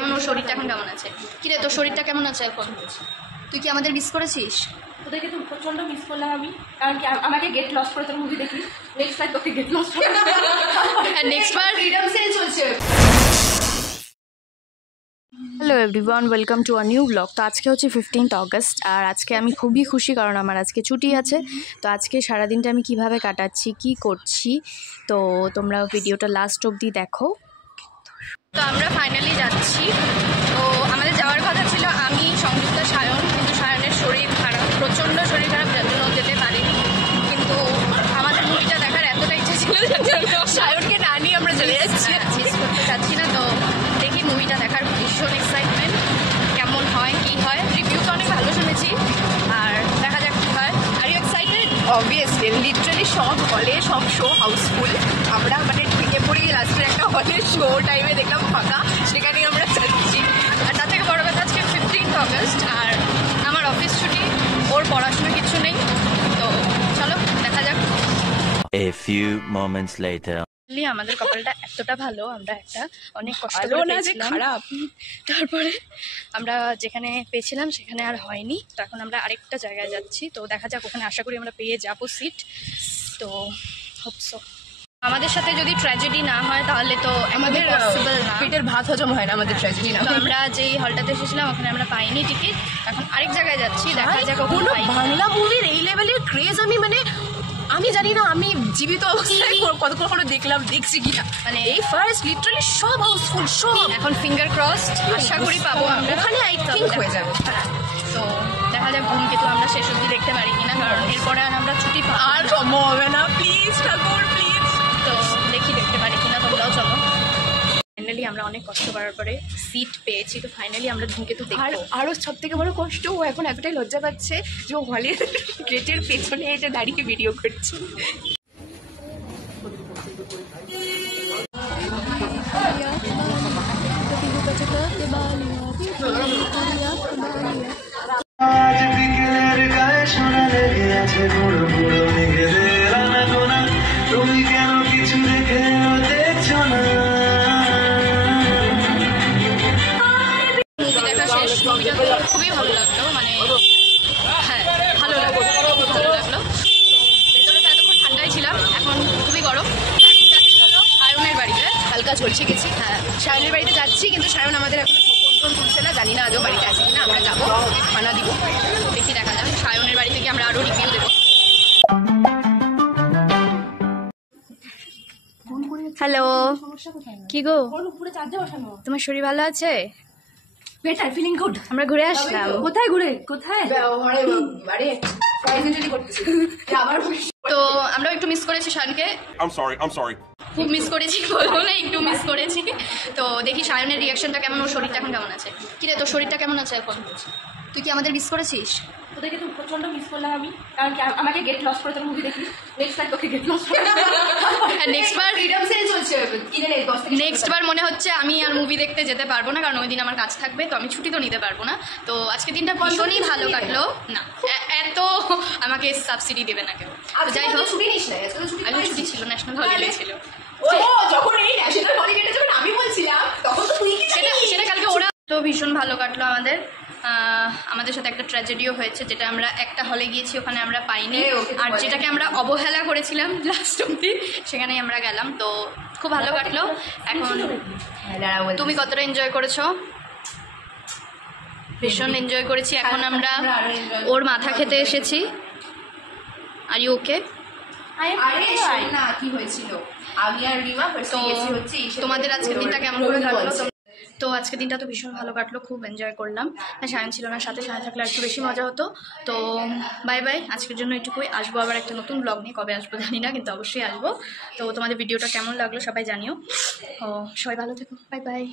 কেমন, ওর শরীরটা এখন কেমন আছে? কিরে তোর শরীরটা কেমন আছে এখন? তুই কি আমাদের মিস করেছিস? তোদেরকে তো প্রচন্ড মিস করলাম আমি, কারণ কি আমাকে গেট লস করে তোর মুভি দেখি, নেক্সট টাইম তোকে গেট লস করে আর নেক্সট বার ফ্রিডম সেল চলছে। Hello everyone, welcome to a new blog. তো আজকে হচ্ছে 15th অগস্ট, আর আজকে আমি খুবই খুশি কারণ আমার আজকে ছুটি আছে। তো আজকে সারাদিনটা আমি কিভাবে কাটাচ্ছি, কি করছি, তো তোমরা ভিডিওটা লাস্ট অবধি দেখো। তো আমরা ফাইনালি যাচ্ছি। তো আমাদের যাওয়ার কথা ছিল আমি, সংযুক্তা, সায়ন, কিন্তু সায়নের শরীর খারাপ, প্রচণ্ড শরীর খারাপ, যার জন্য যেতে পারিনি। কিন্তু আমাদের মুভিটা দেখার এতটা ইচ্ছা ছিল সায়নকে না নিয়ে আমরা চলে যাচ্ছি, মিস করতে চাচ্ছি না। তো দেখি মুভিটা দেখার ভীষণ এক্সাইটমেন্ট, কেমন হয় কি হয়। রিভিউ তো অনেক ভালো শুনেছি, আর দেখা যাক কী হয়। Are you excited? Obviously, literally সব হলে সব শো হাউসফুল। আমরা মানে ঢুকে পড়ি লাস্টের একটা হলে শো টাইমে দেখলাম ফাঁকা, সেখানেই আমরা যাচ্ছি। আর তার থেকে বড় কথা আজকে 15th অগস্ট, আর আমার অফিস ছুটি, ওর পড়াশোনা কিছু নেই। তো চলো দেখা যাক। A few moments later. আমাদের কপালটা এতটা ভালো, আমরা একটা অনেক কষ্ট ভালো করে না যে পেয়েছিলাম। খারাপ। তারপরে আমরা যেখানে পেয়েছিলাম সেখানে আর হয়নি, তো এখন আমরা আরেকটা জায়গায় যাচ্ছি। তো দেখা যাক, ওখানে আশা করি আমরা পেয়ে যাবো সিট। তো হোপসো আমাদের সাথে যদি ট্র্যাজেডি না হয় তাহলে তো আমাদের পসিবল না, পেটের ভাত হজম হয় না আমাদের ট্র্যাজেডি না। তো আমরা যেই হলটাতে এসেছিলাম ওখানে আমরা পাইনি টিকিট, এখন আরেক জায়গায় যাচ্ছি, দেখা যাক ওখানে কোনো পাই। বাংলা মুভির এই লেভেলের ক্রেজ আমি জানি না, আমি জীবিত অবস্থায় কতক্ষণ দেখছি কিনা। মানে এই ফার্স্ট লিটারালি সব হাউসফুল, সব। এখন ফিঙ্গার ক্রসড, আশা করি পাবো আমরা। ওখানে আই থিঙ্ক হয়ে যাবে। তো দেখা যাক ধূমকেতু আমরা শেষ অবধি দেখতে পারি কিনা, কারণ এরপরে আর আমরা ছুটি পাবো আর না। সম্ভব হবে না, প্লিজ ঠাকুর প্লিজ। তো দেখি দেখতে পারি কিনা, তোমরাও চলো। ফাইনালি আমরা অনেক কষ্ট করার পরে সিট পেয়েছি, তো ফাইনালি আমরা ধূমকেতু আর দেখবো। আরো সব থেকে বড় কষ্ট, ও এখন এতটাই লজ্জা পাচ্ছে যে ও হলের গেটের পেছনে এটা দাঁড়িয়ে ভিডিও করছে। আজ বিকেলের গায়ে শোনা লেগে আছে গুঁড়ো গুঁড়ো মেঘেদের আনাগোনা, তুমি কেন কিছু দেখেও দেখছো না? মুভি দেখা শেষ, মুভিটা খুবই ভালো লাগলো, মানে হ্যাঁ ভালো লাগলো, খুব ভালো লাগলো। তো ভেতরে তো এতক্ষণ ঠান্ডায় ছিলাম, এখন খুবই গরম। এখন যাচ্ছি হলো সায়নের বাড়িতে। হালকা ঝলসে গেছি। হ্যাঁ, সায়নের বাড়িতে যাচ্ছি, কিন্তু সায়ন আমাদের এখন ফোন তুলছে না, জানি না আজও বাড়িতে আছে কিনা। আমরা যাবো, খানা দিব, দেখি দেখা যাক। সায়নের বাড়ি থেকে আমরা আরও রিভিউ দেবো। হ্যালো, কি গো, উপরে চার্জে বসানো। তোমার শরীর ভালো আছে? Better, feeling good. আমরা ঘুরে আসলাম। কোথায় ঘুরে? কোথায়? আবার তো আমরাও একটু মিস করেছি শায়নকে, I'm sorry. খুব মিস করেছি, বলবো না একটু মিস করেছি। তো দেখি সায়নের রিয়াকশনটা কেমন, ওর শরীরটা এখন কেমন আছে। কিরে তোর শরীরটা কেমন আছে এখন? তুই কি আমাদের মিস করেছিস? তোদেরকে তো প্রচন্ড মিস করলাম আমি, কারণ কি আমাকে গেট লস করে তোর মুভি দেখি, নেক্সট টাইম তোকে গেট লস করে আর নেক্সট বার ফ্রিডম সেল চলছে। নেক্সট বার মনে হচ্ছে আমি আর মুভি দেখতে যেতে পারবো না, কারণ ওই দিন আমার কাজ থাকবে, তো আমি ছুটি তো নিতে পারবো না। তো আজকে দিনটা ভীষণই ভালো কাটলো। না এত আমাকে সাবসিডি দেবে না কেউ। তো যাই হোক, ছুটি নিস না, আজকে ছুটি ছিল, ন্যাশনাল হলিডে ছিল। যখন এই ন্যাশনাল হলিডেটা যখন আমি বলছিলাম তখন তো তুই সেটা কালকে ওরা। তো ভীষণ ভালো কাটলো আমাদের। আমাদের সাথে একটা ট্র্যাজেডিও হয়েছে, যেটা আমরা একটা হলে গিয়েছি ওখানে আমরা পাইনি, আর যেটাকে আমরা অবহেলা করেছিলাম লাস্ট অব্দি সেখানেই আমরা গেলাম। তো খুব ভালো কাটলো। এখন তুমি কতটা এনজয় করেছো? ভীষণ এনজয় করেছি। এখন আমরা ওর মাথা খেতে এসেছি। Are you okay? না, কি হয়েছিল আমি আর রিমা তো তোমাদের আজকের দিনটা কেমন করে কাটলো? তো আজকের দিনটা তো ভীষণ ভালো কাটলো, খুব এনজয় করলাম। সায়ন ছিল না সাথে, সায়ন থাকলে একটু বেশি মজা হতো। তো বাই বাই, আজকের জন্য এটুকুই। আসবো আবার একটা নতুন ব্লগ নিয়ে, কবে আসবো জানি না, কিন্তু অবশ্যই আসবো। তো তোমাদের ভিডিওটা কেমন লাগলো সবাই জানিও। ও সবাই ভালো থেকো, বাই বাই।